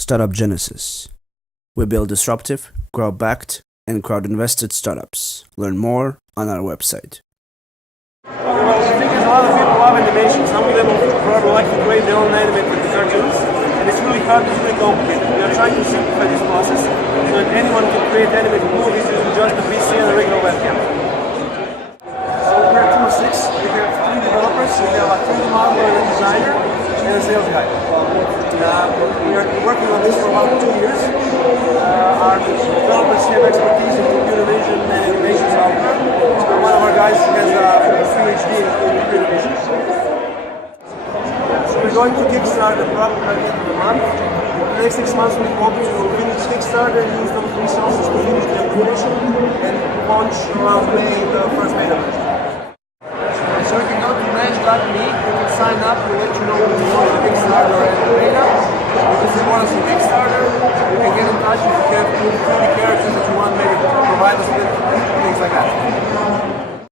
Startup Genesis. We build disruptive, crowd-backed, and crowd-invested startups. Learn more on our website. Well, the thing is, a lot of people love animation. Some of them probably like to create their own anime with the cartoons, and it's really hard, it's really complicated. We are trying to simplify this process so that anyone can create animated movies using just a PC and a regular webcam. So we are a team of 6. We have 3 developers. We have a 3D modeler, and a designer, and a sales guy. We are working on this for about 2 years. Our developers have expertise in computer vision and animation software. One of our guys has a PhD in computer vision. So we're going to Kickstarter the product by the end of the month. In the next 6 months we hope to finish Kickstarter and use those resources to finish the application and launch around May, the first beta version. So if you go to match.me, you can sign up, we'll let you know when we launch the Kickstarter and the beta. If you want us to Kickstarter,